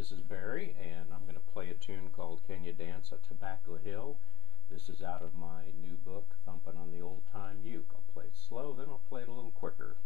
This is Barry, and I'm going to play a tune called Can You Dance at Tobacco Hill? This is out of my new book, Thumpin' on the Old Time Uke. I'll play it slow, then I'll play it a little quicker.